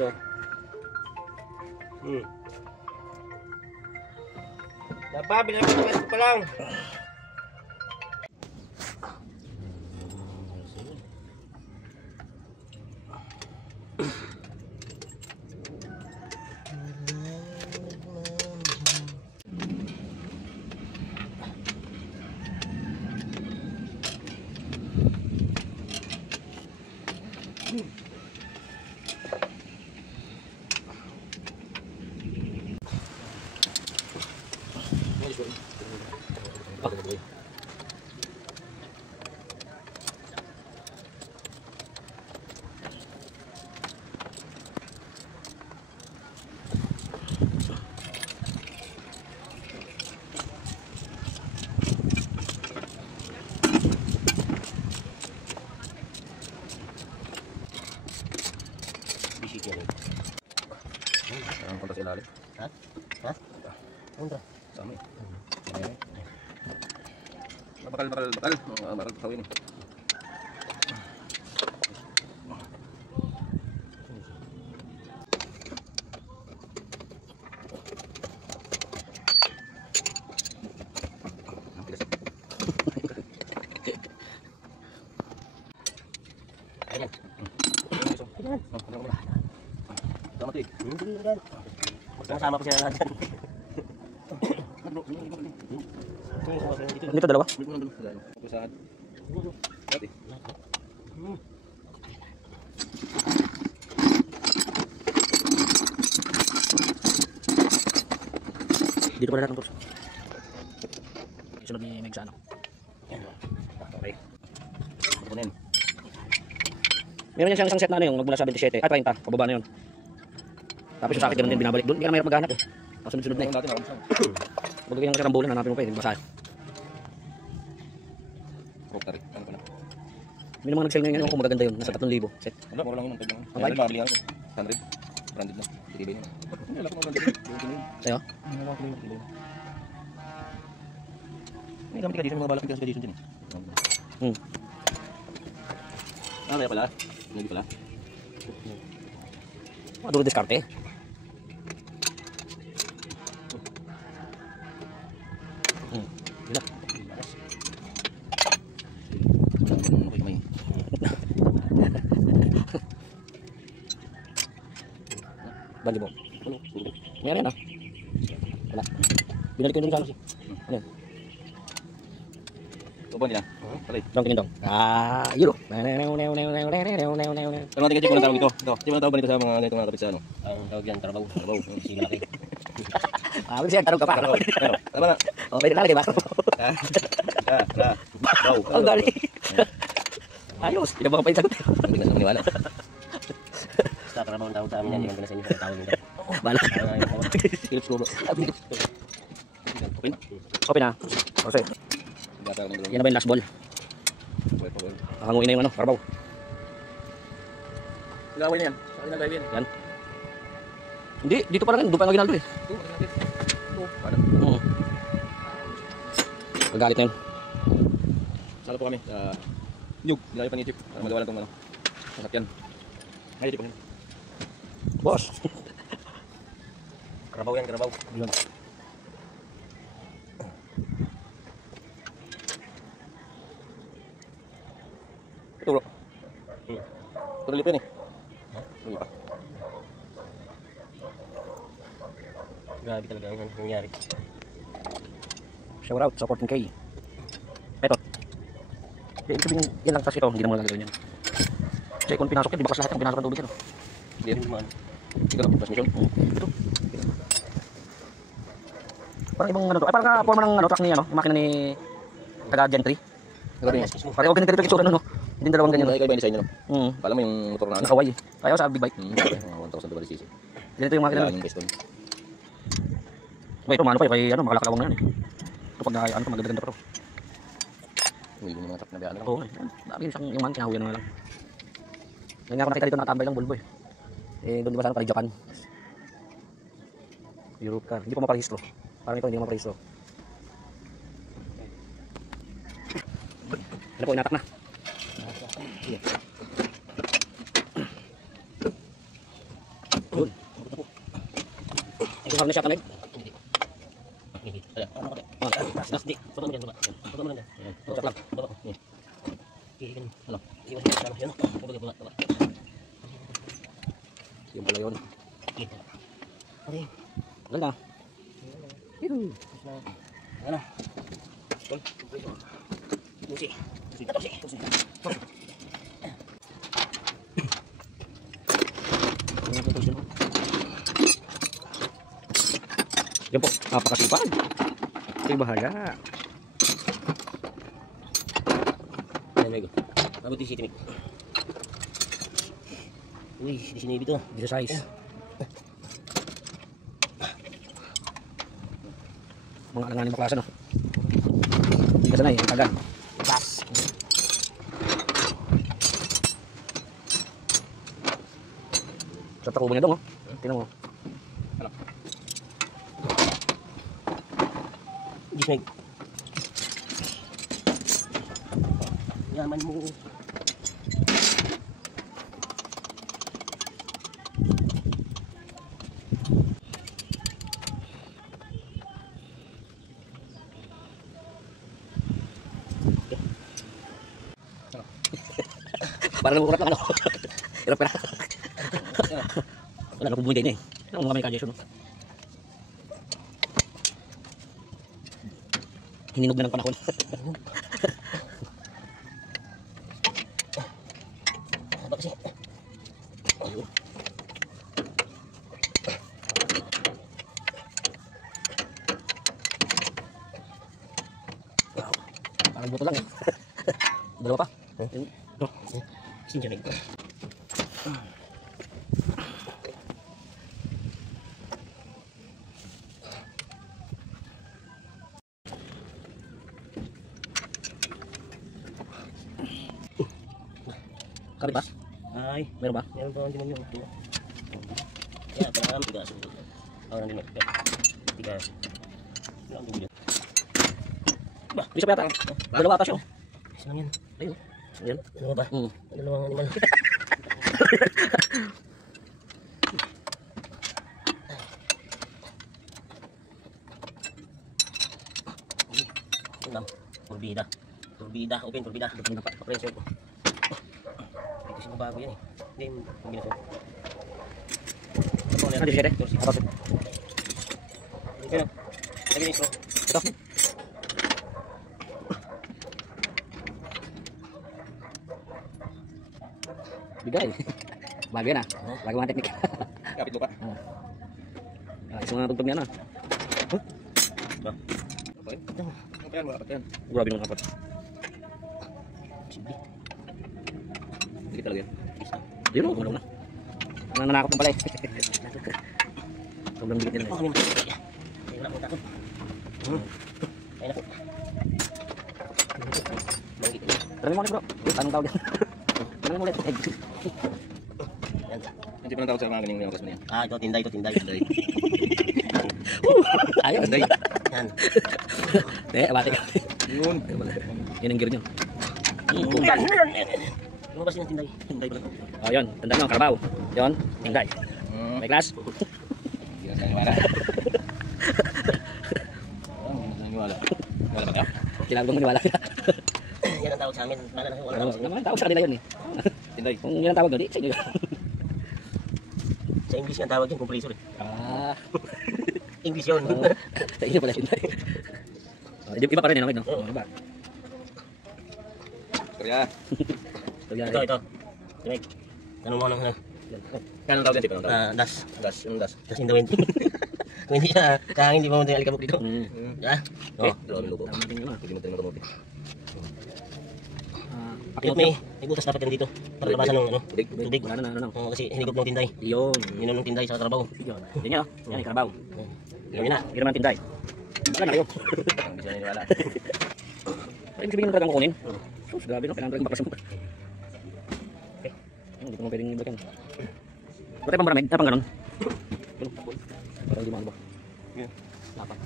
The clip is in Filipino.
Ano? Dapa, binabas pa lang. Ang kontra sa ilalim. Ha? Ha? Kontra. Sama eh. Bakal. Bakal kawin eh. Sama pa siya dyan. Dito dalawa. Dito pala natin po. Sunod ni Meg sa ano. Okay. Kunin. Meron yan siyang isang set na ano yung magmula sa 27 at 30, pababa na yun. Tapos yung sakit ganun din, binabalik doon. Hindi ka na mahirap maghanap eh. Pasunod-sunod na eh. Bagay yung karambulan, hanapin mo pa eh, basa. Rotary. Ano pa na? May mga nag-sell ngayon kung magaganda yun, nasa 3,000 set. Wala, mura lang yun. Ang bike? Mabili ako. 100. Branded na. Titibay na. Wala ko mga branded. Sa'yo? Wala ko yung may gamit ka dito, may mga balak ka dito dyan eh. Kaya pala? Hindi pala? Maduro diskarte. Gila. Bali mo. Meron ah. Wala. Binalik ko yung sa ano. Ano yan? Tubo nila. Talay. Dong tingin dong. Yun o. Pero natin kasi kung tawag ito. Ito. Di ba natawag ba nito sa mga ganito mga kapit sa ano? Ang tawag yan, trabaho. Trabaho. Sige laki. Kasi yan, tarong ka pa. Pero, tama na. O, pwede lalagay ba? Trabaho. Ang gali. Ayos. Hindi ba ka pa yung sagot? Hindi ka sa maniwala. Basta trabaho ang tawag sa amin yan. Hindi ka sa inyo sa tawag nito. Bala. Philips Kubo. Open? Open na. Kasi, yan na ba yung last ball? Hanguin na yung ano, karabaw. Gawin na yan. Sa akin na gawin. Yan. Hindi, dito pa lang yan. Doon pa yung ginaldo eh. Paano? Oo. Magalit na yun. Salo po kami sa Nyug. Nilayo pa ni Chip. Para magawa lang itong ano. Sasakyan. Ngayon, Chip. Boss. Karabaw yan, karabaw. Yun. Ito bro. Ito nalipin eh. Hindi pa. Grabe talaga ang nangyari. Shout out sa 14K. Petot. Hindi, ibig sabihin, yan lang kasi ito, hindi na mga gagawin yan. Kasi kung pinasok yan, di ba kasi lahat ng pinasok ng tubig yan? Hindi. Hindi man. Ito na. Transmission. Ito. Parang ibang ano to. Ay, parang ka-forma ng ano, truck ni ano, yung makina ni taga Gentry. Ito rin. Parang ganito yung itsura nun, no? Hindi dalawang ganyan. Ikaw ba yung design nyo? Hmm. Kala mo yung motor na ano? Nakaway eh. Kaya sa big bike. 1,000 cc. Ganito yung makina. Kailangan yung piston. Wait, ito, mano pa eh. Kaya ano, makakalawang na yan eh. Ito pag ano pa, magaganda pa ito. Uy, yung mga truck na biyan lang. Oo, dami yung man, kinahuyan na lang. Ngayon nga ako nakita dito nakatambay lang bulbo eh. Eh, doon di ba sana pala Japan? Europe car. Hindi pa maparehistro. Parang ito hindi pa maparehistro. Ano po, inatak na. Sige. na siya kamig. Hindi. Hindi. Ano ko? Ah, taas. Hindi. Baba mo dyan, baba. Baba mo dyan. Tutok lang. Baba. Ganun. Ano? Iwas mo dyan. Yan. Baba, baba, baba. Yung pala yun. Okay. Wala na. Ano? Tusi. Tusi. Tusi. Tusi. Yan po, napakasipag. Ito'y bahala. Ayan, Mego. Mabuti si Timik. Uy, di sinibi to. Dito size. Mga alanganin mo klase, no? Hindi ka sanay, ang tagan. Bas. Sa takubo niya dong, oh. Tingnan mo. Di Meg. Yaman mo. Parang namukurat lang, ano? Hirap ka na. Wala na kung bumigay na eh. Ano mga kami ka, Jason, no? Hininog na ng panahon. Haba kasi. Ayun. Parang buto lang eh. Dalawa pa. No. Sinja Meg. Kari pa? Ay, Meron ba? meron pa hindi mo yun. Kaya, parang tigas. Ako nandun Meg. Tigas. Wala akong tubig yan. Isa pa yata. Dalawa ata siya. Oh. Isa lang yan. Ayun. Ayan. Dalawa ba? Dalawang animal. Tingnan. Turbida. Turbida. Open turbida. Pressure ko. Ito sino bago yan eh. Hindi yung kombinasyon. Ito Ano, 17? Apa to? Ito na. Lagi na yung straw. Ito. Bigay. Bago yan ah. Bago mga teknik. Kapit lupa. Isang mga tugtog niya na. Ba? Okay. Apa yan? Apat yan. Grabe naman apat. Simple. Dikit talaga yan. Yun o, kumalaw na. Ang nanakot mo pala eh. Sobrang bigat nila Oh, eh. kami masakit. Ay, wala akong takot. Ay, naku. Manggit. Tanongin mo ulit bro. Tanong tawag yan. Tanongin mo ulit. Yan. Hindi pa nang tawag sa mga ganyang kasama niya. Ah, ito tinday, ito tinday. Tinday. Ayaw. Tinday. Yan. Abati ka. Yun. Yan ang gear nyo. Yan. Lumabas yung tinday. Tinday pala. O yun, tandaan nyo, karabaw. Yun, tingday. May class? Hindi na sa naniwala. Hindi na sa naniwala. Wala ba ka? Kailangan kong maniwala sila. Yan ang tawag sa amin. Wala na, wala na. Naman tawag sa kanila yun eh. Tinday. Kung yun ang tawag doon, di sa inyo. Sa English ang tawag yung compressor. Ah, English yun. sa inyo pala tingday. Iba pa rin yun, no? Iba. Korea. Ito, ito. Timig. Tanong mo ano. Kaya nang tawag yan? Di pa nang tawag? Das. Das. Yung das. Das in the wind. Kung hindi siya, kaya hindi mo din alikabok dito. Ya. Okay. Dalawang lupo. Tama din yun ah. Hindi mo tayo makamobi. Pakit may butas dapat yan dito. Para labasan ng ano. Tubig. Wala na, ano. Oo, kasi hinigop ng tinday. Yun. Minom ng tinday sa trabaho. Yun. Yan yun, yan yung karabaw. Yun na. Hindi naman tinday. Wala na kayo. Hindi siya naniwala. Ay, ibig sabihin ng talagang kukunin. Sus, grabe no, kailangan talagang baklasin mo. Okay. Hindi ko mo pwedeng ibigyan. Ba't tayo pang maramig? Pang ganon? Parang hindi mo ano ba? Lapat.